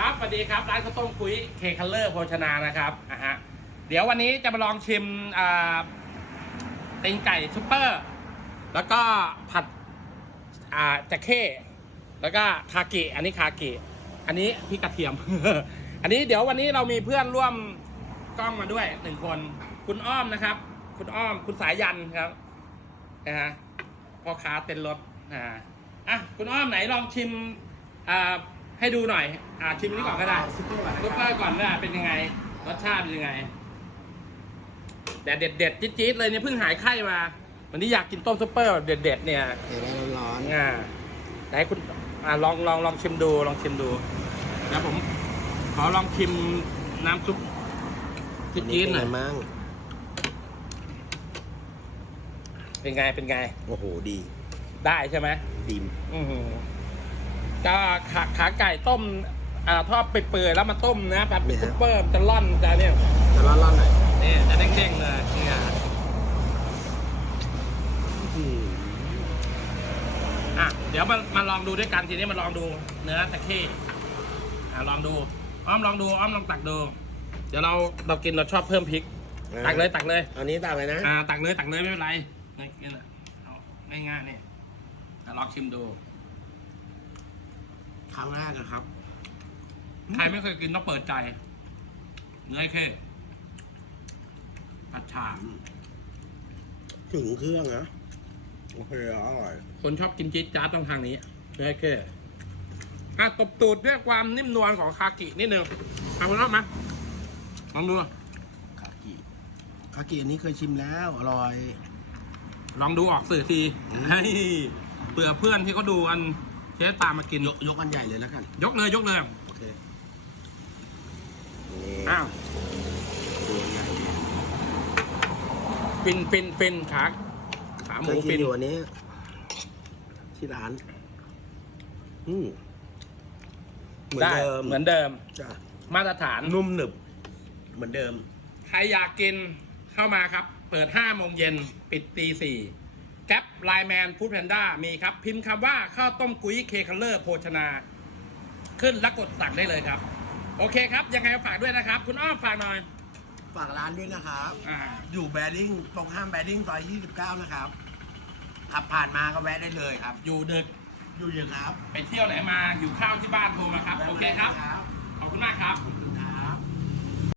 ครับสวัสดีครับร้านข้าวต้มกุ้ยเคคัลเลอร์โภชนานะครับอะฮะเดี๋ยววันนี้จะมาลองชิมอ่าตีนไก่ซุปเปอร์ แล้วก็ผัดอ่าจะเข้แล้วก็คาเกิอันนี้คาเกิอันนี้พริกกระเทียม อันนี้เดี๋ยววันนี้เรามีเพื่อนร่วมกล้องมาด้วยหนึ่งคน คุณอ้อมนะครับ คุณอ้อมคุณสายยันครับนะฮะพ่อค้าเต็นรถอ่าอะคุณอ้อมไหนลองชิมอ่า ให้ดูหน่อย อ่าชิมนี้ก่อนก็ได้ซุปเปอร์ก่อนนะซุปเปอร์ก่อนว่าเป็นยังไง รสชาติเป็นยังไง แต่เด็ดเด็ดๆจี๊ดๆเลยเนี่ยเพิ่งหายไข้มา วันนี้อยากกินต้มซุปเปอร์แบบเด็ดเด็ดๆเนี่ย เดี๋ยวร้อนอ่าไหนคุณอ่าลองลองลองชิมดู ลองชิมดูนะผม ขอลองชิมน้ำซุปๆจี๊ดๆหน่อย เป็ไงมั่งเป็นไงเป็นไง โอ้โหดี ได้ใช่ไหมดีมอือหือ ก็ขาขาไก่ต้มอ่าทอดเปื่อยๆแล้วมาต้มนะแบบเป็นซุปเปอร์มันจะร่อนจะเนี่ยจะร้อนๆหน่อยนี่จะเด้งๆเลยนี่ไงอืมอะเดี๋ยวมามาลองดูด้วยกันทีนี้มาลองดูเนื้อตะเข้อะลองดูอ้อมลองดูอ้อมลองตักดู เดี๋ยวเราเรากินเราชอบเพิ่มพริก ตักเลยตักเลย อันนี้ตักเลยนะอ่าตักเลยตักเลยไม่เป็นไรนี่นี่แหละเอาง่ายๆนี่อะลองชิมดู ครั้งแรกอะครับใครไม่เคยกินต้องเปิดใจ เนื้อไอ้เข้ผัดฉ่าถึงเครื่องนะโอเคอร่อยคนชอบกินจี๊ดจ๊าดต้องทางนี้เนื้อไอ้เข้อะตบตูดด้วยความนิ่มนวลของคากินิดนึงเอาคุณรอบมาลองดู คากิคากิอันนี้เคยชิมแล้วอร่อย ลองดูออกสื่อทีอืมให้เผื่อเพื่อนที่เขาดูกัน เชฟตามมากิน ยกยกอันใหญ่เลยแล้วกัน ยกเลยยกเลยโอเคนี่อ้าวดูใหญ่ฟินฟินฟินขาขาหเคมูยกิฟินนอยู่อันนี้ ที่ร้าน อืมเหมือนได้เดิมเหมือนเดิม จ้ะมาตรฐาน นุ่มหนึบ เหมือนเดิม ใครอยากกินเข้ามาครับ เปิด5โมงเย็นปิดตีสี่ แก๊ปไลแมนฟู้ดแพนด้ามีครับ พิมพ์คำว่าข้าวต้มกุ้ยเคคัลเลอร์โภชนา ขึ้นแล้วกดสั่งได้เลยครับ โอเคครับ ยังไงฝากด้วยนะครับ คุณอ้อมฝากหน่อย ฝากร้านด้วยนะครับ อ่า อยู่แบริ่งตรงข้ามแบริ่งซอย29 นะครับ ขับผ่านมาก็แวะได้เลยครับ อยู่ดึกอยู่เยอะครับไปเที่ยวไหนมาอยู่ข้าวที่บ้านโทรมาครับ โอเคครับ ขอบคุณมากครับค